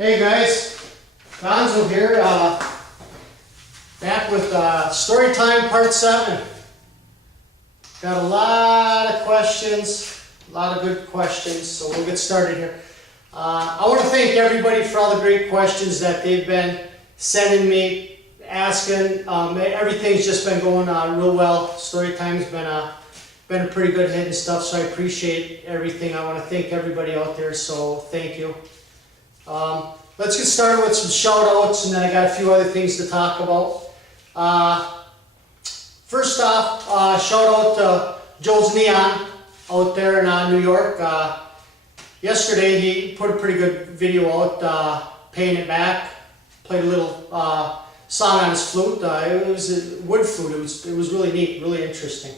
Hey guys, Gonzo here, back with Storytime Part 7. Got a lot of questions, a lot of good questions, so we'll get started here. I want to thank everybody for all the great questions that they've been sending me, asking. Everything's just been going real well. Storytime's been a pretty good hit and stuff, so I appreciate everything. I want to thank everybody out there, so thank you. Let's get started with some shout outs, and then I got a few other things to talk about. First off, shout out to Joe's Neon out there in New York. Yesterday he put a pretty good video out, paying it back. Played a little song on his flute. It was a wood flute. It was really neat, really interesting.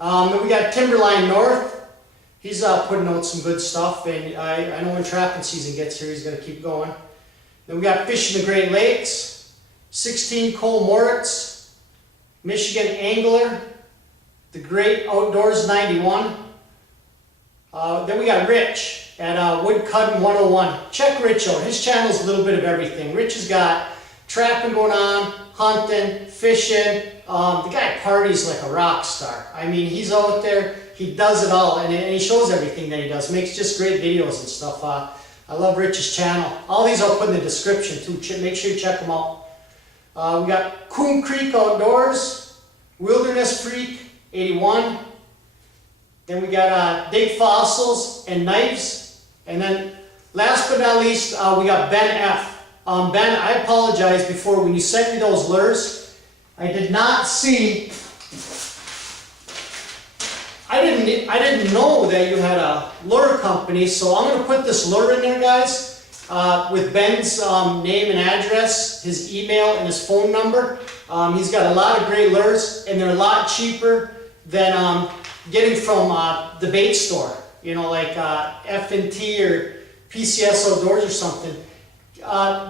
Then we got Timberline North. He's putting out some good stuff, and I know when trapping season gets here, he's going to keep going. Then we got Fishing the Great Lakes, 16 Cole Moritz, Michigan Angler, The Great Outdoors 91. Then we got Rich at Woodcutting 101. Check Rich out. His channel's a little bit of everything. Rich has got trapping going on, hunting, fishing. The guy parties like a rock star. I mean, he's out there. He does it all, and he shows everything that he does. Makes just great videos and stuff. I love Rich's channel. All these I'll put in the description too. Make sure you check them out. We got Coon Creek Outdoors, Wilderness Freak 81. Then we got Dig Fossils and Knives. And then last but not least, we got Ben F. Ben, I apologize before when you sent me those lures. I did not see. I didn't know that you had a lure company, so I'm going to put this lure in there, guys, with Ben's name and address, his email, and his phone number. He's got a lot of great lures, and they're a lot cheaper than getting from the bait store, you know, like F&T or PCS Outdoors or something.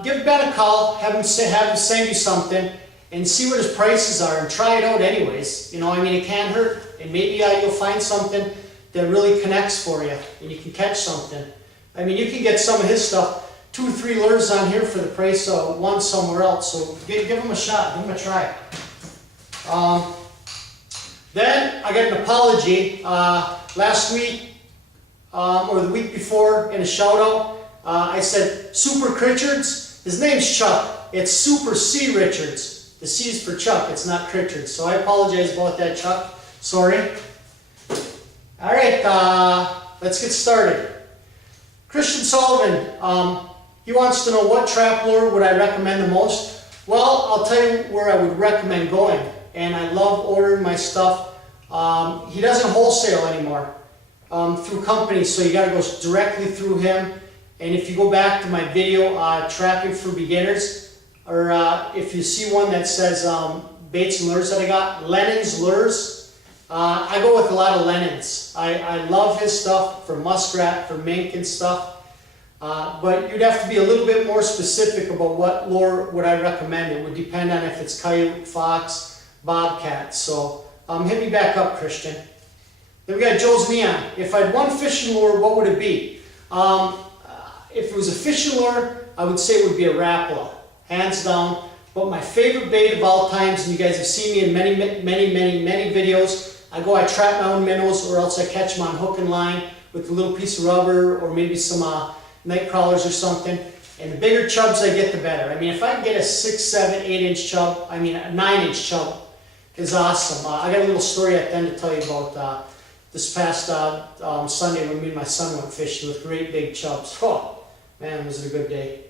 Give Ben a call, have him send you something, and see what his prices are, and try it out anyways. You know, I mean, it can't hurt, and maybe you'll find something that really connects for you, and you can catch something. I mean, you can get some of his stuff, 2 or 3 lures on here for the price of one somewhere else, so give him a shot, give him a try. Then I got an apology last week, or the week before, in a shout out. I said Super Critchards. His name's Chuck. It's Super C Richards. The C is for Chuck, it's not Critchards. So I apologize about that, Chuck. Sorry. Alright, let's get started. Christian Sullivan, he wants to know what trap lure would I recommend the most. Well, I'll tell you where I would recommend going. And I love ordering my stuff. He doesn't wholesale anymore through companies, so you got to go directly through him. And if you go back to my video, Trapping for Beginners, or if you see one that says baits and lures that I got, Lennon's Lures, I go with a lot of Lennon's. I love his stuff for muskrat, for mink and stuff, but you'd have to be a little bit more specific about what lure would I recommend. It would depend on if it's coyote, fox, bobcat. So hit me back up, Christian. Then we got Joe's Neon. If I had one fishing lure, what would it be? If it was a fishing lure, I would say it would be a Rapala, hands down. But my favorite bait of all times, and you guys have seen me in many videos, I trap my own minnows, or else I catch them on hook and line with a little piece of rubber, or maybe some night crawlers or something. And the bigger chubs I get, the better. I mean, if I can get a 6, 7, 8-inch chub, I mean a 9-inch chub is awesome. I got a little story at the end to tell you about this past Sunday when me and my son went fishing with great big chubs. Oh, man, was it a good day.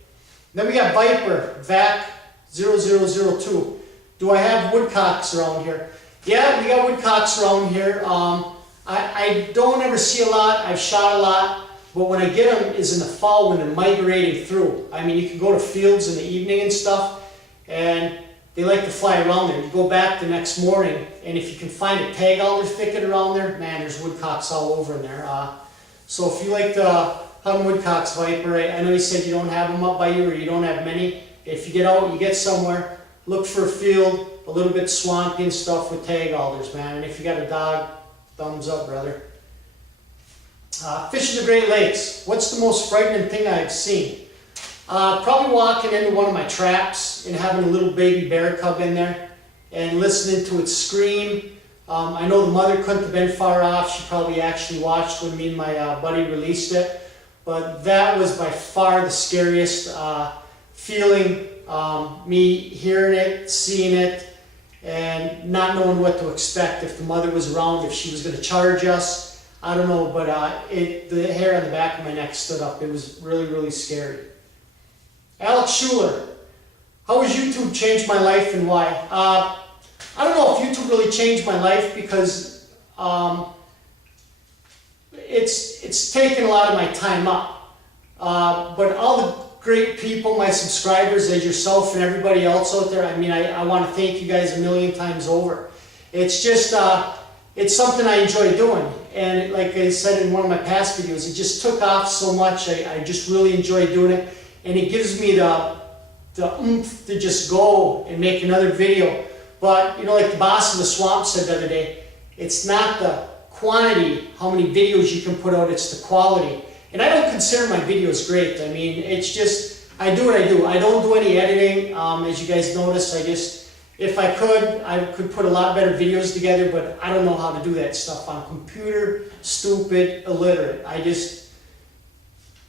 Then we got Viper, VAC 0002. Do I have woodcocks around here? Yeah, we got woodcocks around here. I don't ever see a lot. I've shot a lot, but when I get them is in the fall when they're migrating through. I mean, you can go to fields in the evening and stuff, and they like to fly around there. You go back the next morning, and if you can find a tag alder thicket around there, man, there's woodcocks all over in there. So if you like to hunt woodcocks, Viper, I know you said you don't have them up by you, or you don't have many. If you get out, you get somewhere, look for a field, a little bit swampy and stuff with tag alders, man. And if you got a dog, thumbs up, brother. Fishing the Great Lakes. What's the most frightening thing I've seen? Probably walking into one of my traps and having a little baby bear cub in there and listening to it scream. I know the mother couldn't have been far off. She probably actually watched when me and my buddy released it. But that was by far the scariest feeling. Me hearing it, seeing it, and not knowing what to expect. If the mother was around, if she was going to charge us, I don't know. But the hair on the back of my neck stood up. It was really, really scary. Alex Schuler, how has YouTube changed my life and why? I don't know if YouTube really changed my life because it's taken a lot of my time up. But all the great people, my subscribers, as yourself and everybody else out there, I mean, I want to thank you guys a million times over. It's just, it's something I enjoy doing. And like I said in one of my past videos, it just took off so much. I just really enjoy doing it. And it gives me the oomph to just go and make another video. But, you know, like the boss of the swamp said the other day, it's not the quantity, how many videos you can put out, it's the quality. And I don't consider my videos great. I mean, it's just, I do what I do. I don't do any editing. As you guys notice, if I could put a lot better videos together, but I don't know how to do that stuff. I'm computer stupid, illiterate. I just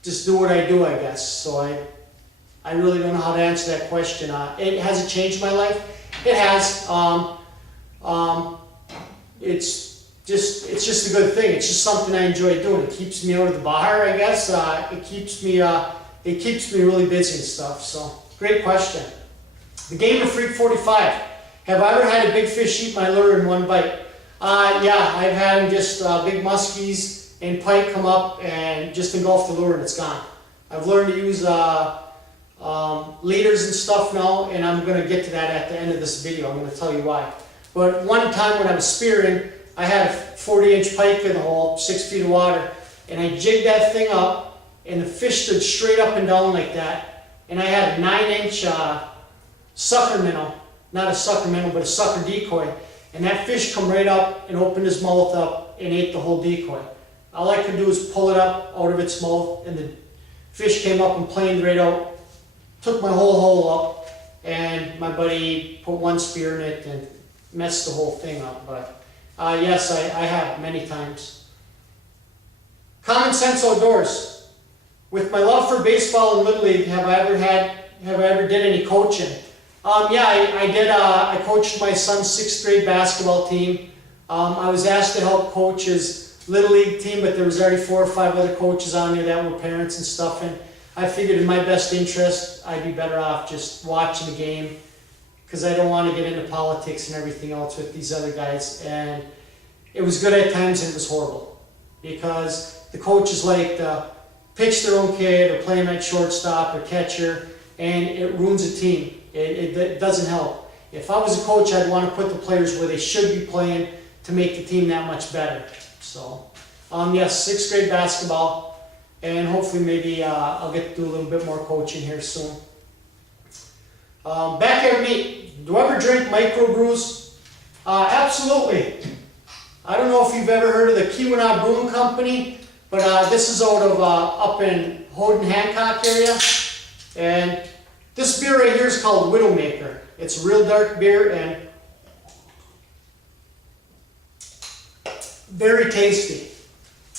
do what I do, I guess. So I really don't know how to answer that question. Has it changed my life? It has. It's just a good thing. It's just something I enjoy doing. It keeps me out of the bar, I guess. It keeps me really busy and stuff. So great question. The Gamer Freak 45. Have I ever had a big fish eat my lure in one bite? Yeah, I've had them just big muskies and pike come up and just engulf the lure and it's gone. I've learned to use leaders and stuff now, and I'm going to get to that at the end of this video. I'm going to tell you why. But one time when I was spearing, I had a 40-inch pike in the hole, 6 feet of water, and I jigged that thing up, and the fish stood straight up and down like that, and I had a 9-inch sucker minnow, not a sucker minnow, but a sucker decoy, and that fish come right up and opened his mouth up and ate the whole decoy. All I could do was pull it up out of its mouth, and the fish came up and planed right out, took my whole hole up, and my buddy put one spear in it and messed the whole thing up. But yes, I have many times. Common Sense Outdoors. With my love for baseball and Little League, have I ever did any coaching? Yeah, I did. I coached my son's 6th grade basketball team. I was asked to help coach his Little League team, but there was already 4 or 5 other coaches on there that were parents and stuff, and I figured in my best interest I'd be better off just watching the game because I don't want to get into politics and everything else with these other guys. And it was good at times and it was horrible because the coaches like to pitch their own kid or play him at shortstop or catcher, and it ruins a team. It doesn't help. If I was a coach, I'd want to put the players where they should be playing to make the team that much better. So, yes, 6th grade basketball, and hopefully maybe I'll get to do a little bit more coaching here soon. Backyard meat. Do I ever drink micro-brews? Absolutely. I don't know if you've ever heard of the Keweenaw Brewing Company, but this is out of up in Houghton, Hancock area, and this beer right here is called Widowmaker. It's a real dark beer and very tasty.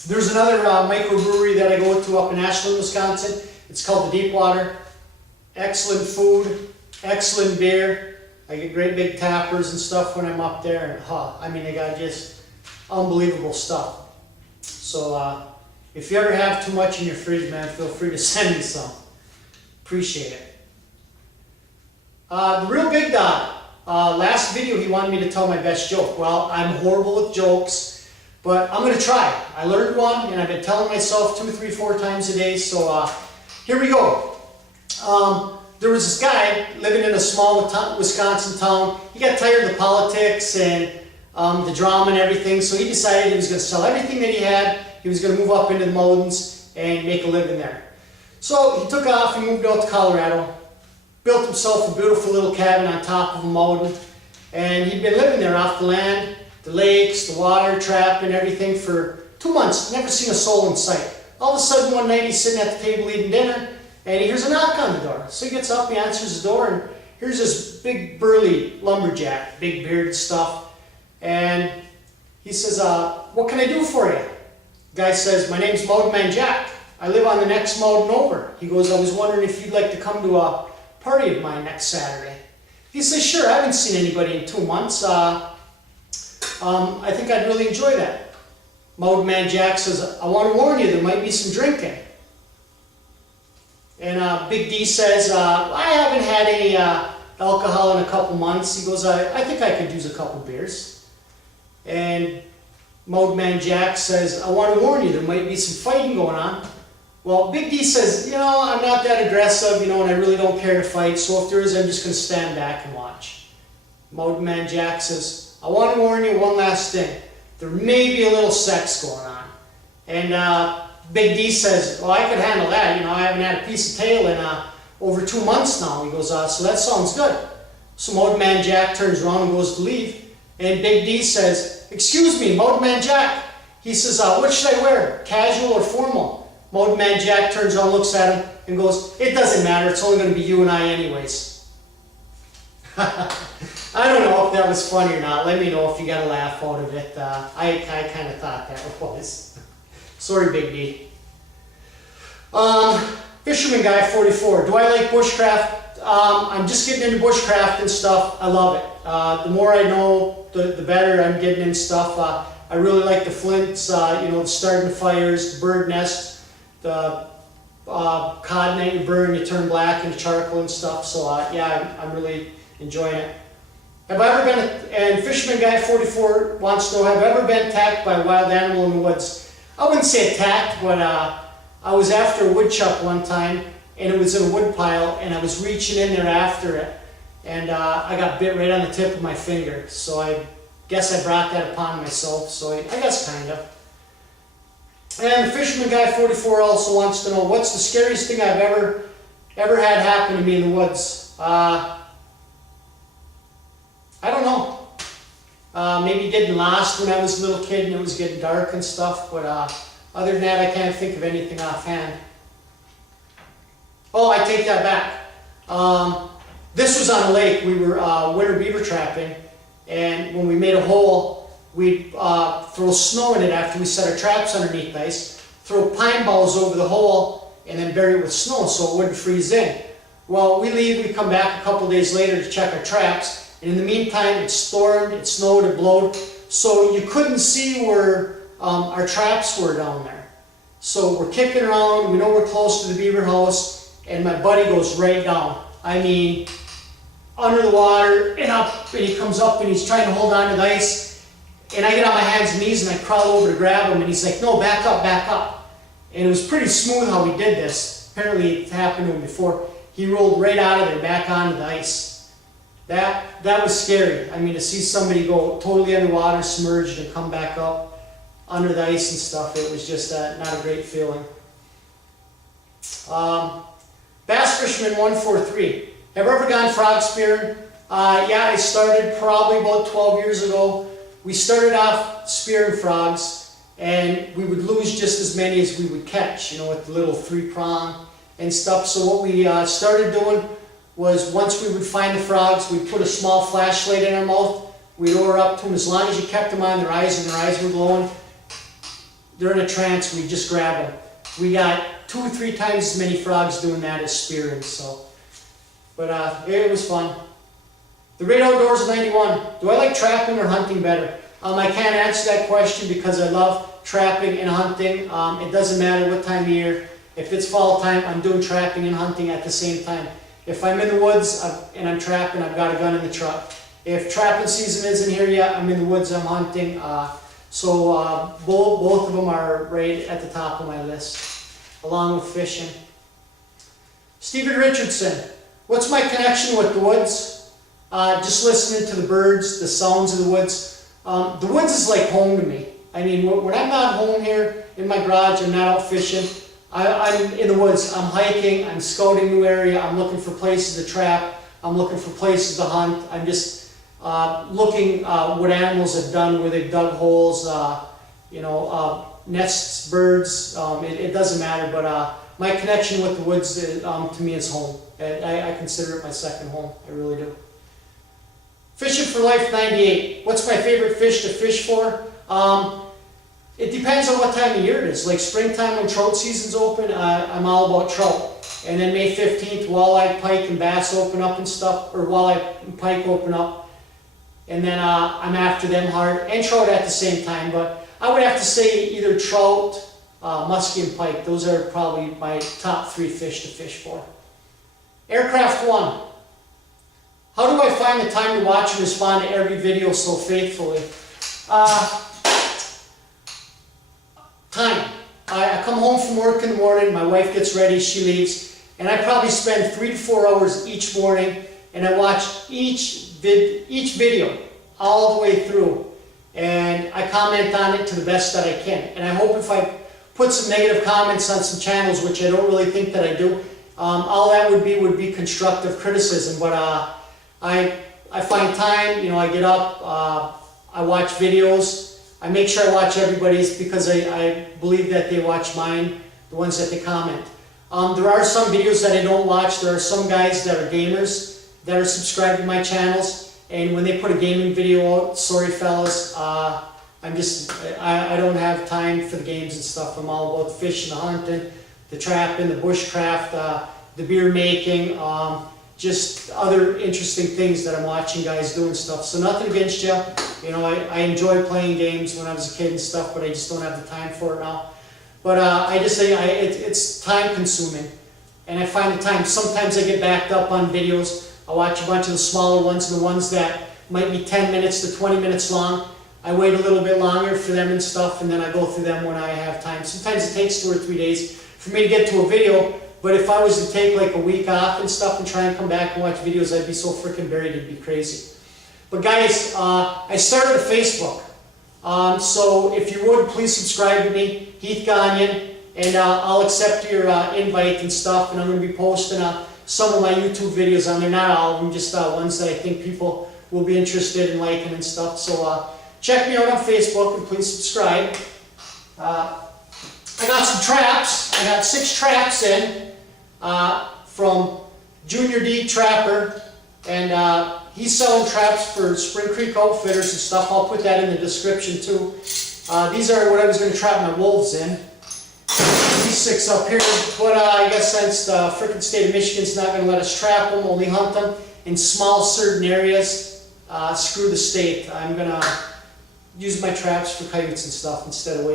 There's another microbrewery that I go to up in Ashland, Wisconsin. It's called the Deepwater. Excellent food, excellent beer. I get great big tappers and stuff when I'm up there. And I mean, they got just unbelievable stuff. So if you ever have too much in your fridge, man, feel free to send me some. Appreciate it. The Real Big Dog. Last video he wanted me to tell my best joke. Well, I'm horrible with jokes, but I'm going to try. I learned one, and I've been telling myself 2, 3, 4 times a day, so here we go. There was this guy living in a small Wisconsin town. He got tired of the politics and the drama and everything, so he decided he was going to sell everything that he had. He was going to move up into the mountains and make a living there. So he took off and moved out to Colorado, built himself a beautiful little cabin on top of a mountain, and he'd been living there off the land, the lakes, the water, trapping, everything for 2 months. Never seen a soul in sight. All of a sudden one night he's sitting at the table eating dinner, and he hears a knock on the door. So he gets up, he answers the door, and here's this big burly lumberjack, big beard and stuff. And he says, what can I do for you? The guy says, my name's Mountain Man Jack. I live on the next mountain over. He goes, I was wondering if you'd like to come to a party of mine next Saturday. He says, sure, I haven't seen anybody in 2 months. I think I'd really enjoy that. Mountain Man Jack says, I want to warn you, there might be some drinking. And Big D says, I haven't had any alcohol in a couple months. He goes, I think I could use a couple beers. And Mountain Man Jack says, I want to warn you, there might be some fighting going on. Well, Big D says, you know, I'm not that aggressive, you know, and I really don't care to fight, so if there is, I'm just going to stand back and watch. Mountain Man Jack says, I want to warn you one last thing. There may be a little sex going on. And Big D says, well, I could handle that, you know, I haven't had a piece of tail in over 2 months now. He goes, so that sounds good. So Mountain Man Jack turns around and goes to leave, and Big D says, excuse me, Mountain Man Jack. He says, what should I wear, casual or formal? Mountain Man Jack turns around, looks at him, and goes, it doesn't matter, it's only going to be you and I anyways. I don't know if that was funny or not. Let me know if you got a laugh out of it. I kind of thought that was. Sorry, Big D. Fisherman Guy 44. Do I like bushcraft? I'm just getting into bushcraft and stuff. I love it. The more I know, the better I'm getting in stuff. I really like the flints, you know, the starting fires, the bird nests, the cod net you burn, you turn black into charcoal and stuff. So yeah, I'm really enjoying it. Have I ever been, and Fisherman Guy 44 wants to know, have I ever been attacked by a wild animal in the woods? I wouldn't say attacked, but I was after a woodchuck one time, and it was in a wood pile, and I was reaching in there after it, and I got bit right on the tip of my finger. So I guess I brought that upon myself, so I guess kind of. And the Fisherman Guy 44 also wants to know, what's the scariest thing I've ever had happen to me in the woods? I don't know. Maybe getting lost when I was a little kid and it was getting dark and stuff, but other than that, I can't think of anything offhand. Oh, I take that back. This was on a lake. We were winter beaver trapping, and when we made a hole, we'd throw snow in it after we set our traps underneath ice, throw pine boughs over the hole, and then bury it with snow so it wouldn't freeze in. Well, we leave, we come back a couple days later to check our traps, and in the meantime, it stormed, it snowed, it blowed, so you couldn't see where our traps were down there. So we're kicking around, we know we're close to the beaver house, and my buddy goes right down. I mean, under the water and up, and he comes up and he's trying to hold on to the ice. And I get on my hands and knees and I crawl over to grab him, and he's like, no, back up, back up. And it was pretty smooth how we did this. Apparently it happened to him before. He rolled right out of there, back onto the ice. That was scary. I mean, to see somebody go totally underwater, submerged, and come back up under the ice and stuff, it was just not a great feeling. Bass Fisherman 143. Have I ever gone frog spearing? Yeah, I started probably about 12 years ago. We started off spearing frogs, and we would lose just as many as we would catch, you know, with the little 3-prong and stuff. So what we started doing was, once we would find the frogs, we'd put a small flashlight in our mouth, we'd oar up to them. As long as you kept them on their eyes and their eyes were glowing, they're in a trance, we'd just grab them. We got 2 or 3 times as many frogs doing that as spearing, so. But it was fun. The Great Outdoors 91. Do I like trapping or hunting better? I can't answer that question because I love trapping and hunting. It doesn't matter what time of year. If it's fall time, I'm doing trapping and hunting at the same time. If I'm in the woods and I'm trapping, I've got a gun in the truck. If trapping season isn't here yet, I'm in the woods, I'm hunting. So both of them are right at the top of my list, along with fishing. Stephen Richardson. What's my connection with the woods? Just listening to the birds, the sounds of the woods. The woods is like home to me. I mean, when I'm not home here in my garage, I'm not out fishing, I'm in the woods. I'm hiking, I'm scouting new area, I'm looking for places to trap, I'm looking for places to hunt. I'm just looking what animals have done, where they've dug holes, you know, nests, birds. It doesn't matter, but my connection with the woods to me is home. I consider it my second home. I really do. Fishing for Life 98. What's my favorite fish to fish for? It depends on what time of year it is. Like springtime when trout season's open, I'm all about trout. And then May 15th, walleye, pike, and bass open up and stuff, or walleye and pike open up. And then I'm after them hard, and trout at the same time. But I would have to say either trout, muskie, and pike. Those are probably my top 3 fish to fish for. Aircraft 1. How do I find the time to watch and respond to every video so faithfully? Time. I come home from work in the morning, my wife gets ready, she leaves, and I probably spend 3 to 4 hours each morning, and I watch each video all the way through, and I comment on it to the best that I can. And I hope if I put some negative comments on some channels, which I don't really think that I do, all that would be constructive criticism. But I find time, you know, I get up, I watch videos. I make sure I watch everybody's because I believe that they watch mine, the ones that they comment. There are some videos that I don't watch. There are some guys that are gamers that are subscribed to my channels, and when they put a gaming video out, sorry fellas, I don't have time for the games and stuff. I'm all about the fishing, the hunting, the trapping, the bushcraft, the beer making, just other interesting things that I'm watching guys doing stuff. So nothing against you. You know, I enjoyed playing games when I was a kid and stuff, but I just don't have the time for it now. But I just say it's time consuming, and I find the time. Sometimes I get backed up on videos. I watch a bunch of the smaller ones and the ones that might be 10 minutes to 20 minutes long. I wait a little bit longer for them and stuff, and then I go through them when I have time. Sometimes it takes 2 or 3 days for me to get to a video, but if I was to take like a week off and stuff and try and come back and watch videos, I'd be so freaking buried, it'd be crazy. But guys, I started a Facebook, so if you would, please subscribe to me, Heath Gagnon, and I'll accept your invite and stuff, and I'm going to be posting some of my YouTube videos on there, not all of them, just ones that I think people will be interested in liking and stuff. So check me out on Facebook and please subscribe. I got some traps. I got 6 traps in from Junior D Trapper, and he's selling traps for Spring Creek Outfitters and stuff. I'll put that in the description too. These are what I was going to trap my wolves in. These 6 up here, but I guess since the frickin' state of Michigan's not going to let us trap them, only hunt them in small certain areas, screw the state. I'm going to use my traps for coyotes and stuff instead of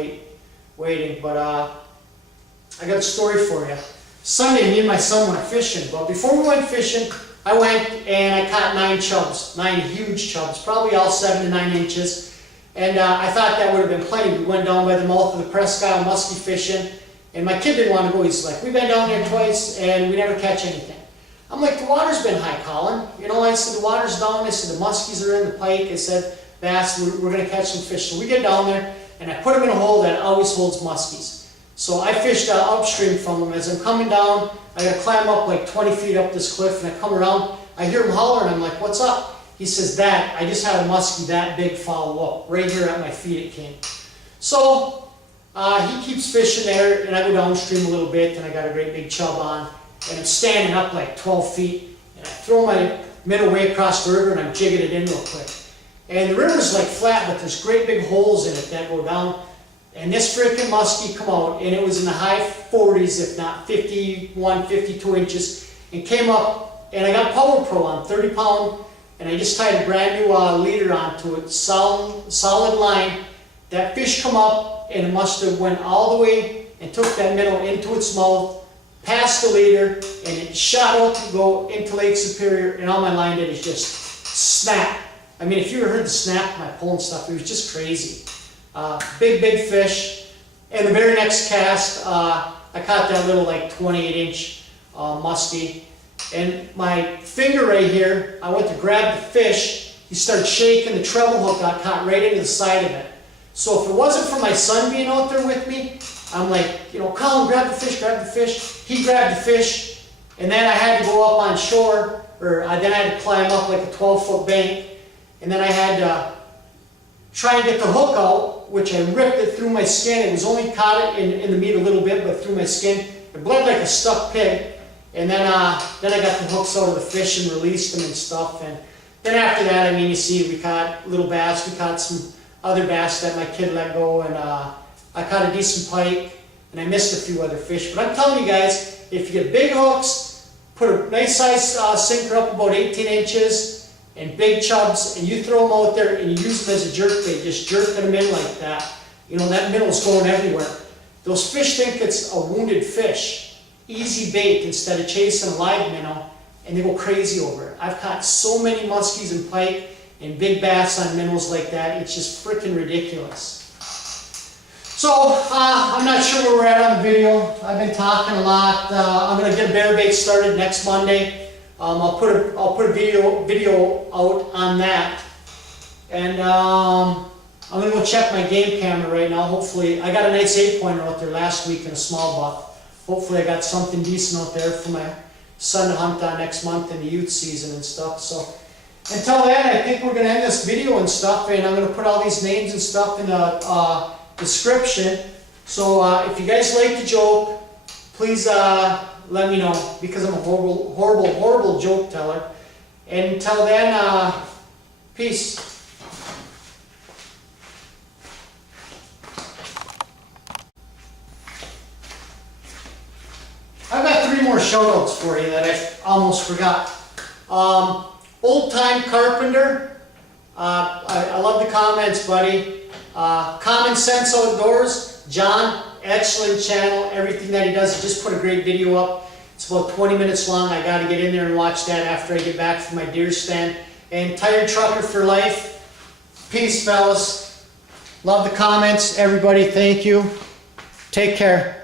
waiting. But I got a story for you. Sunday, me and my son went fishing, but before we went fishing, I went and I caught 9 chubs, 9 huge chubs, probably all 7 to 9 inches. And I thought that would have been plenty. We went down by the mouth of the Presque Isle muskie fishing, and my kid didn't want to go. He's like, we've been down there twice and we never catch anything. I'm like, the water's been high, Colin. You know, I said, the water's down. I said, the muskies are in the pike. I said, bass, we're going to catch some fish. So we get down there, and I put them in a hole that always holds muskies. So I fished upstream from them. As I'm coming down, I got to climb up like 20 feet up this cliff, and I come around, I hear him hollering. I'm like, what's up? He says, Dad, I just had a muskie that big follow up. Right here at my feet it came. So he keeps fishing there, and I go downstream a little bit, and I got a great big chub on, and I'm standing up like 12 feet, and I throw my middle way across the river, and I'm jigging it in real quick. And the river's like flat, but there's great big holes in it that go down. And this freaking muskie come out, and it was in the high 40s, if not 51, 52 inches, and came up, and I got Power Pro on, 30-pound, and I just tied a brand new leader onto it, solid line. That fish come up, and it must have went all the way and took that minnow into its mouth, past the leader, and it shot out to go into Lake Superior, and all my line did is just snap. I mean, if you ever heard the snap of my pole and stuff, it was just crazy. Big fish. And the very next cast, I caught that little like 28-inch muskie. And my finger right here, I went to grab the fish. He started shaking. The treble hook got caught right into the side of it. So if it wasn't for my son being out there with me, I'm like, you know, Colin, grab the fish, grab the fish. He grabbed the fish, and then I had to go up on shore, or then I had to climb up like a 12-foot bank, and then I had to try and get the hook out, which I ripped it through my skin. It was only caught it in the meat a little bit, but through my skin, it bled like a stuck pig. And then I got the hooks out of the fish and released them and stuff. And then after that, I mean, you see, we caught little bass, we caught some other bass that my kid let go, and I caught a decent pike, and I missed a few other fish. But I'm telling you guys, if you get big hooks, put a nice size sinker up about 18 inches, and big chubs, and you throw them out there and you use them as a jerk bait, just jerking them in like that. You know, that minnow's going everywhere. Those fish think it's a wounded fish. Easy bait instead of chasing a live minnow, and they go crazy over it. I've caught so many muskies and pike and big bass on minnows like that, it's just freaking ridiculous. So, I'm not sure where we're at on the video. I've been talking a lot. I'm going to get a bear bait started next Monday. I'll put a video out on that. And I'm going to go check my game camera right now. Hopefully, I got a nice 8-pointer out there last week and a small buck. Hopefully I got something decent out there for my son to hunt on next month in the youth season and stuff. So until then, I think we're going to end this video and stuff, and I'm going to put all these names and stuff in the description. So if you guys like the joke, please let me know, because I'm a horrible joke teller. And until then, peace. I've got 3 more shoutouts for you that I almost forgot. Old Time Carpenter, I love the comments, buddy. Common Sense Outdoors, John, excellent channel, everything that he does. He just put a great video up. It's about 20 minutes long. I got to get in there and watch that after I get back from my deer stand. And Tire Trucker for Life, peace fellas. Love the comments, everybody, thank you. Take care.